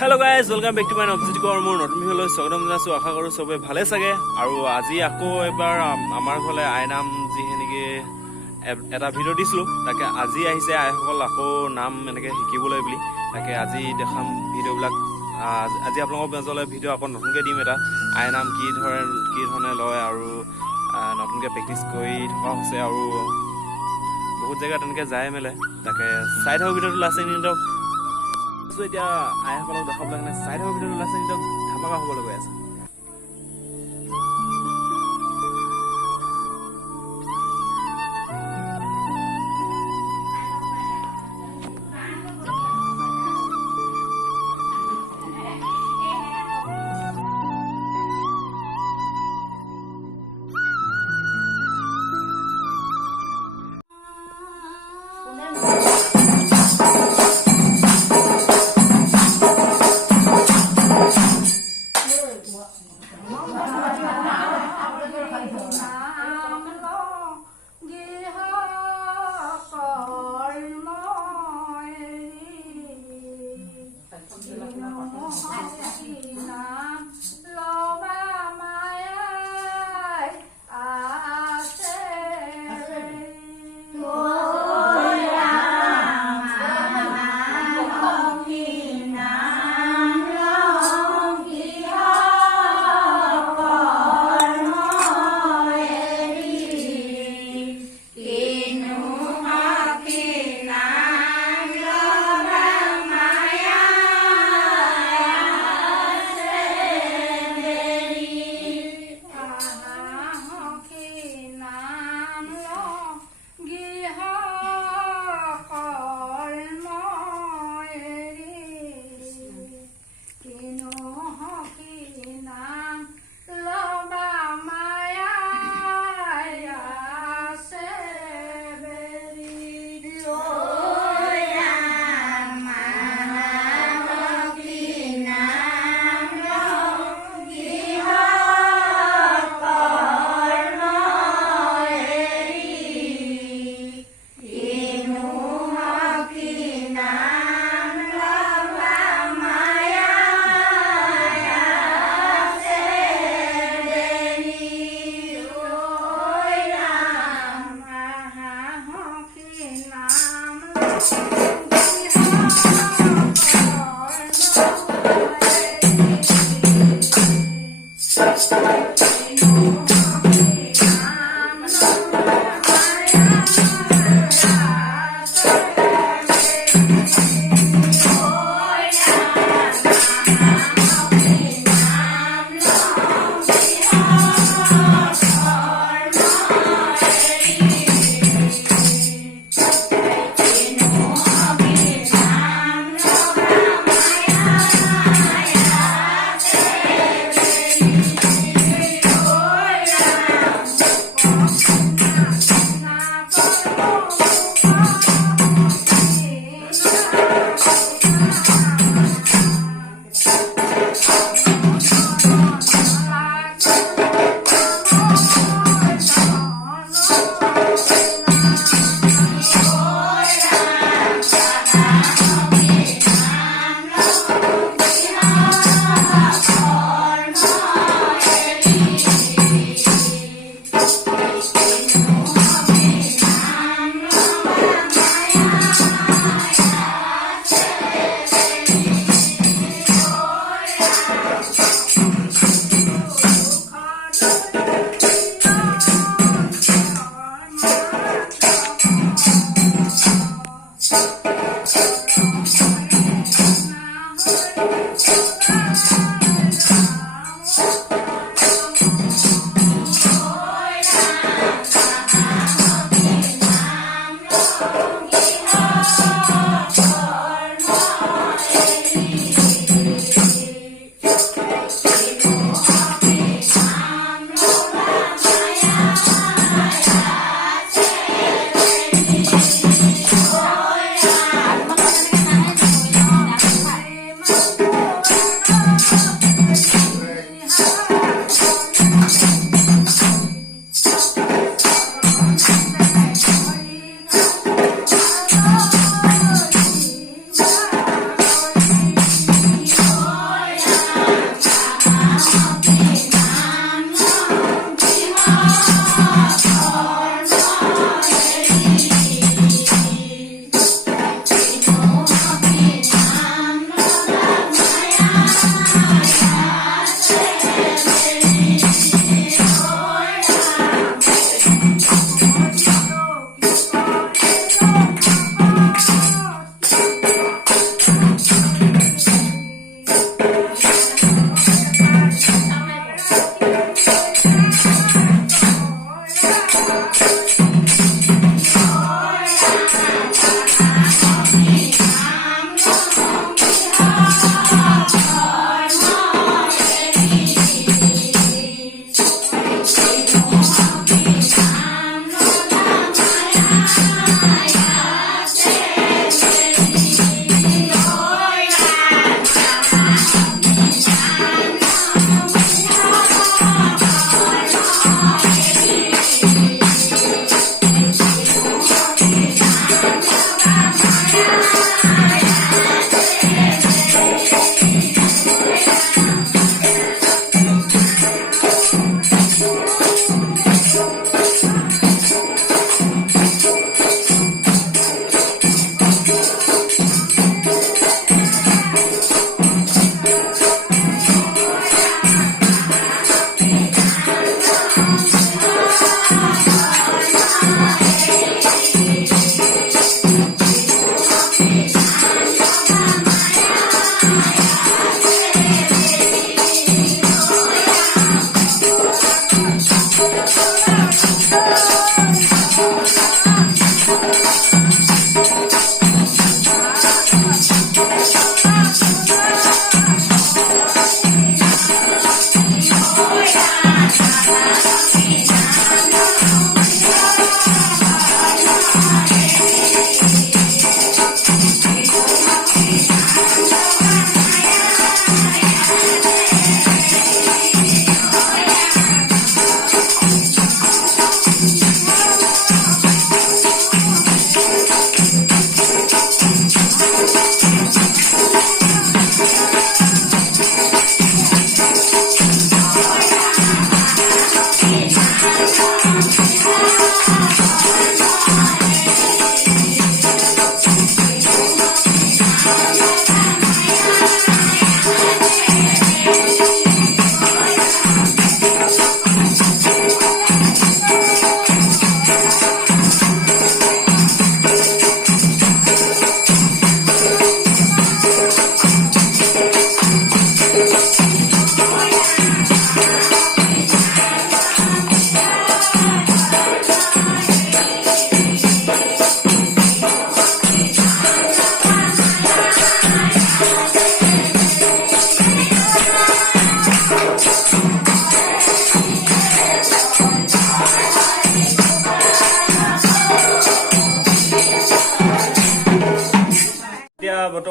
Hello guys welcome back to my Navjeet Kaur मोर नतुन ভিডিঅ'লৈ স্বাগতম জনাইছো। আশা কৰো সবে ভালে চাগে। আৰু আজি আকৌ এবাৰ আমাৰ ঘৰলে আইনাম যিহে নেকি এটা ভিডিঅ' দিছিলো, তাকে আজি আহিছে আইসকল আকৌ নাম এনেকৈ শিকিবলৈ বুলি। তাকে আজি দেখাম ভিডিঅ'বিলাক। আজি আপোনালোকৰ মাজলৈ ভিডিঅ' আকৌ নতুনকৈ দিম এটা আইনাম কি ধৰণে লয় আৰু নতুনকৈ প্ৰেক্টিচ কৰি থকা হৈছে আৰু বহুত জেগা তেনেকৈ যায় মেলে। তাকে চাই থাকক ভিডিঅ'টো লাষ্ট এণ্ডিং। এতিয়া আইসকলক দেখাবলৈ কাৰণে চাই থাকক ভিডিঅ'টো লাষ্ট এণ্ডিং ধামাকা হ'বলৈ গৈ আছে।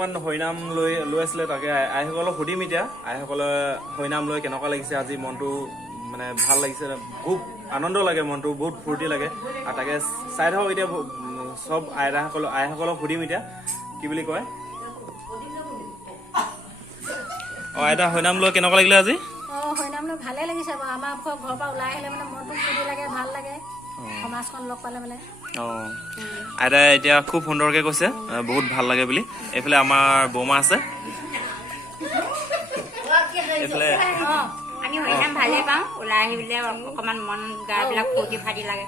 অকণমান হৰিনাম লৈ আছিলে, তাকে আইসকলক সুধিম এতিয়া। আইসকলে হৰিনাম লৈ কেনেকুৱা লাগিছে আজি, মনটো মানে ভাল লাগিছে, খুব আনন্দ লাগে, মনটো বহুত ফূৰ্তি লাগে। আৰু তাকে চাই থাকক এতিয়া চব আইসকলক সুধিম এতিয়া কি বুলি কয়। আইতা হৰিনাম লৈ কেনেকুৱা লাগিলে আজি? হৰিনাম লৈ ভালে লাগিছে বাৰু। আমাৰ ঘৰৰ পৰা ওলাই আহিলে মানে মনটো ফূৰ্তি লাগে, ভাল লাগে, সমাজখন লগ পালে মানে। আইতাই এতিয়া খুব সুন্দৰকে কৈছে বহুত ভাল লাগে বুলি। এইফালে আমাৰ বৌমা আছে, এইফালে আমি হৰিনাম ভালেই পাওঁ, ওলাই আহিলে অকণমান মন গাবিলাক ফূৰ্তি ফাৰ্তি লাগে।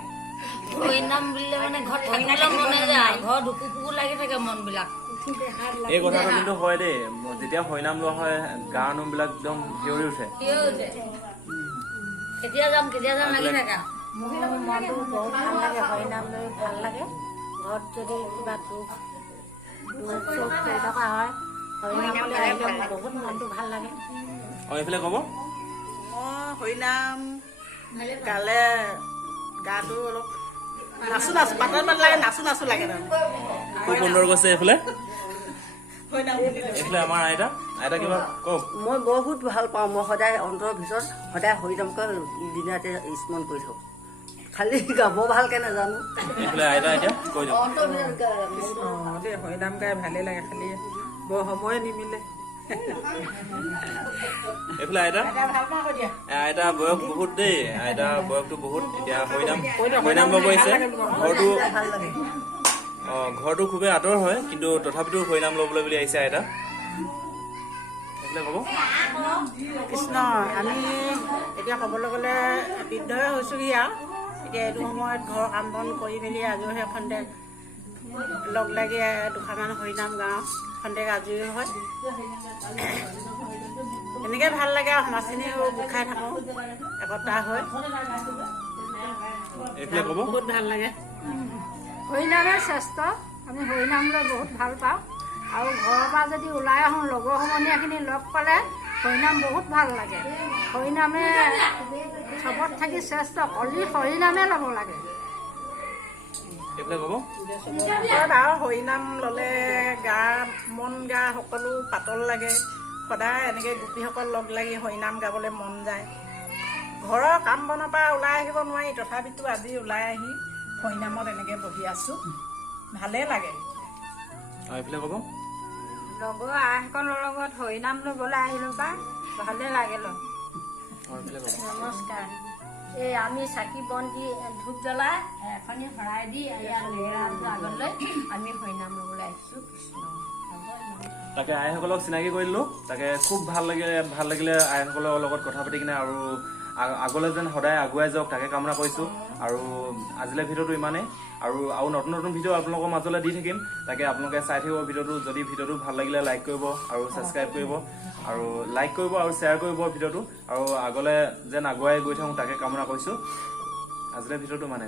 হৰিনাম বুলিলে মানে ঘৰত থাকিবলৈ মনে যায়, ঘৰ দুকু পুকু লাগি থাকে মন বিলাক। এই কথাটো কিন্তু হয় দেই, যেতিয়া হৰিনাম লোৱা হয় গা নোমবিলাক একদম শিয়ৰি উঠে। কেতিয়া যাম লাগি থাকে। মোৰ মনটো বহুত ভাল লাগে, হৰিনাম লৈ ভাল লাগে। ঘৰত যদি কিবা দুখ চুখ হৈ থকা হয়, হৰিনামলৈ আহিলে বহুত মনটো ভাল লাগে। এইফালে ক'ব। হৰিনাম গালে গাটো অলপ নাচো পাতল লাগে, নাচো লাগে। খুব সুন্দৰ কৈছে। এইফালে আমাৰ আইতা কিবা কওক। মই বহুত ভাল পাওঁ। মই সদায় অন্তৰৰ ভিতৰত সদায় হৰিনামকে দিনতে স্মৰণ কৰি থাকোঁ, খালি গাব ভালকে নাজানো। এইফালে আইতা এতিয়া কৈ দিয়ক। দেই হৰিনাম গাই ভালেই লাগে, খালি বৰ সময় নিমিলে। এইফালে আইতা বয়স বহুত দেই, আইতা বয়সটো বহুত। এতিয়া হৰিনাম ল'ব আহিছে। ঘৰটো খুবেই আঁতৰ হয়, কিন্তু তথাপিতো হৰিনাম ল'বলৈ বুলি আহিছে আইতা। এইফালে ক'ব। কৃষ্ণ, আমি এতিয়া ক'বলৈ গ'লে বৃদ্ধই হৈছোঁহি আৰু। এতিয়া এইটো সময়ত ঘৰৰ কাম বন কৰি মেলি আজৰি হৈ খন্তেক লগ লাগি দুষাৰমান হৰিনাম গাওঁ, খন্তেক আজৰি হয়। এনেকৈ ভাল লাগে আৰু সমাজখিনিও গোট খাই থাকোঁ, একতা হয়, এইফালে ক'ব। বহুত ভাল লাগে। হৰিনামে শ্ৰেষ্ঠ। আমি হৰিনাম লৈ বহুত ভাল পাওঁ। আৰু ঘৰৰ পৰা যদি ওলাই আহোঁ, লগৰ সমনীয়াখিনি লগ পালে হৰিনাম বহুত ভাল লাগে। হৰিনামে চবত থাকি শ্ৰেষ্ঠ, অলি হৰিনামে ল'ব লাগে। এইফালে ক'ব। আৰু হৰিনাম ল'লে মন গা সকলো পাতল লাগে। সদায় এনেকৈ গোপীসকল লগ লাগি হৰিনাম গাবলৈ মন যায়। ঘৰৰ কাম বনৰ পৰা ওলাই আহিব নোৱাৰি, তথাপিতো আজি ওলাই আহি হৰিনামত এনেকৈ বহি আছোঁ, ভালেই লাগে। এইফালে ক'ব। লগৰ আইসকলৰ লগত হৰিনাম ল'বলৈ আহিলোঁ বা ভালে লাগিল। নমস্কাৰ। এই আমি চাকি বন দি ধূপ জ্বলাই এখনি শৰাই দি আগলৈ আমি হৰিনাম ল'বলৈ আহিছোঁ। কৃষ্ণ। তাকে আইসকলক চিনাকি কৰি দিলোঁ। তাকে খুব ভাল লাগিলে আইসকলৰ লগত কথা পাতি কিনে। আৰু আগলৈ যেন সদায় আগুৱাই যাওক তাকে কামনা কৰিছোঁ। আৰু আজিলৈ ভিডিঅ'টো ইমানেই। আৰু নতুন ভিডিঅ' আপোনালোকৰ মাজলৈ দি থাকিম। তাকে আপোনালোকে চাই থাকিব ভিডিঅ'টো। যদি ভিডিঅ'টো ভাল লাগিলে লাইক কৰিব আৰু ছাবস্ক্ৰাইব কৰিব, আৰু লাইক কৰিব আৰু শ্বেয়াৰ কৰিব ভিডিঅ'টো। আৰু আগলৈ যেন আগুৱাই গৈ থাকোঁ তাকে কামনা কৰিছোঁ। আজিলৈ ভিডিঅ'টো মানে